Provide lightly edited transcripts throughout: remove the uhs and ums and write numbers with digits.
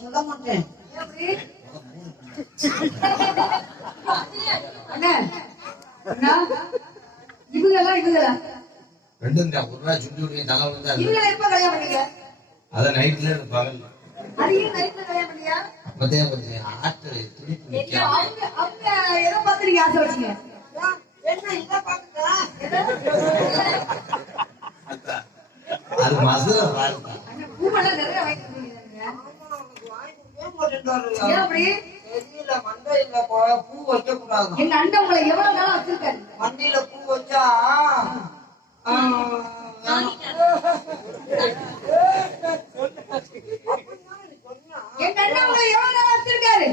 சொல்ல மாட்டேன். அத நைட்ல பகல் அது மதுரை மண்டையில பூ வைக்க கூடாது. எங்க அண்ணன் உங்களை எவ்வளவு நாளா வச்சிருக்காரு? மண்டையில பூ வச்சா எங்க அண்ணன் உங்களை எவ்வளவு நாளா வச்சிருக்காரு?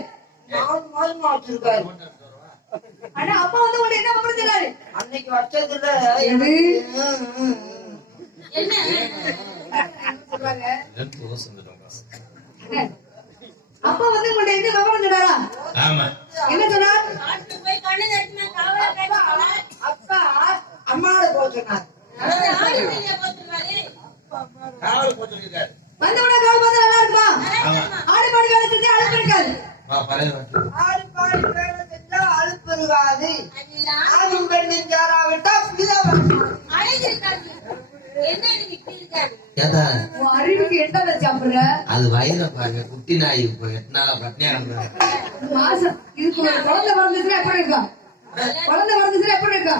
4 மாசமா வச்சிருக்காரு. ஆனா அப்பா வந்து உங்களை என்ன பண்றாரு? அன்னைக்கு வச்சதுல அப்பா வந்து உங்கள்ட்ட என்ன விவரம் சொன்னாரா? என்ன சொன்னார்? அப்பா அம்மாவோட போக சொன்னார். வந்தவுடனே கால் பார்த்தா நல்லா இருக்குமா? ஆடு மாடு வேலை செஞ்சா அழுப்பு இருக்காது. ஆடு மாடு வேலை செஞ்சா அழுப்பு இருக்காது. ஆடும் பெண்ணின் யாராவிட்டா அறிவுக்கு என்ன சாப்பிடுற? அது வயதை பாருங்க. குட்டி நாய் பட்னியா மாசம் இதுக்கு ஒரு குழந்தை வளர்ந்துச்சுன்னா எப்படி இருக்கா? குழந்தை வளர்ந்துச்சுன்னா எப்படி இருக்கா?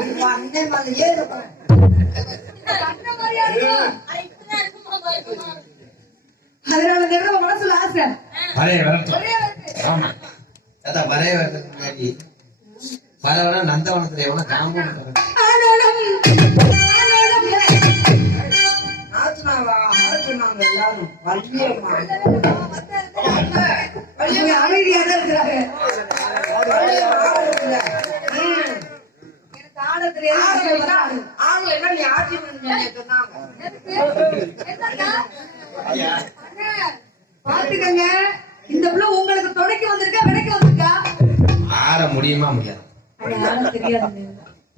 அதனால இந்த மனசுல ஆசை பரவாயில்ல. நந்தவனத்துல எவ்வளவு காம்பவுண்ட் அமைதியாக இருக்கிறாங்க. பாத்துக்கங்க, இந்த பிள்ளை உங்களுக்கு துணைக்கு வந்திருக்கா விலைக்கு வந்திருக்கா? ஆட முடியுமா? முடியாது. ஆட தெரியாது.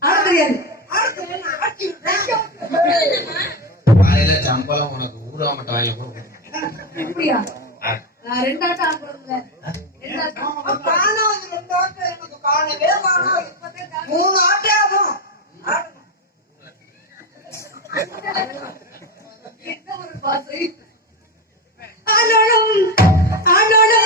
ஆட தெரியாது. காலையில சம்பளம் உனக்கு ஊரா மட்டும் வாங்கி அப்படியா? 2 ஆட்டம் ஆடுறதுல 2 ஆட்டம் எனக்கு காணவே காணும். 3 ஆட்டம் ஆகும். என்ன ஒரு பாசை. ஆனாலும் ஆனாலும்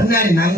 முன்னாடி நாங்க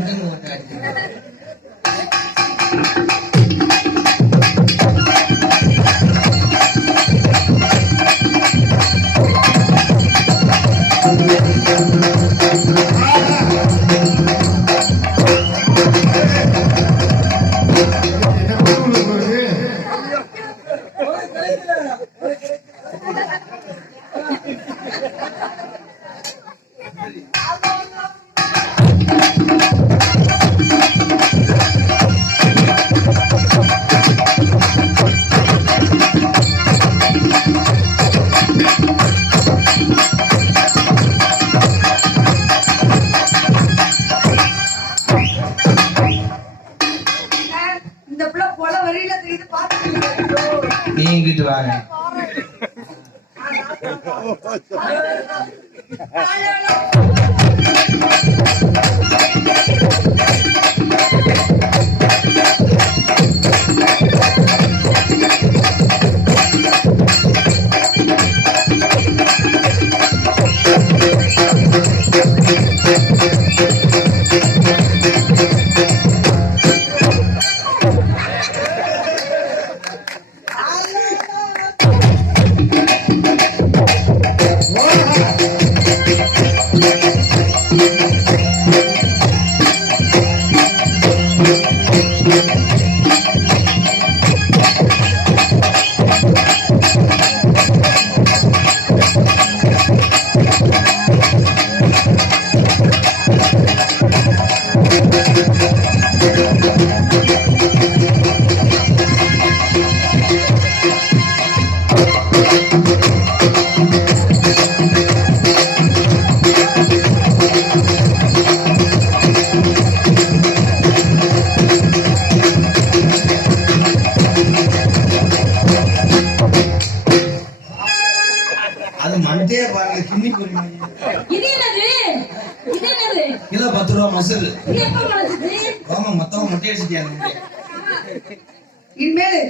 அது மண்டே பாருங்க கிண்ணி போறீங்க இது என்னது? இது என்னது? கிலோ 10 ரூபா மசூல். இது எப்ப முளைச்சது? ஆமா மொத்தம் முட்டை அடிச்சிட்டியாங்க. இனிமேல்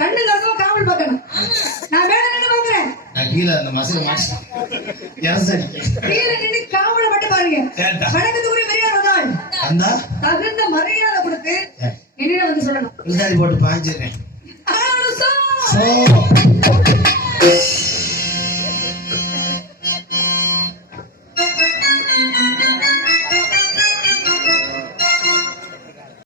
கண்ணு கசம் காவல் பார்க்கணும். நான் மேல நின்று பாக்குறேன். நான் கீழே அந்த மசூல் மாஸ் கீழே நின்று காவலை மட்டும் பாருங்க. கேட்டா. வணக்கத்துக்குரிய பெரியார் வந்தால் அந்த தகுந்த மரியாதை கொடுத்து என்னிடம் வந்து சொல்லணும். விழுந்தாடி போட்டு பாஞ்சிடுறேன். ஆ, சோ. சோ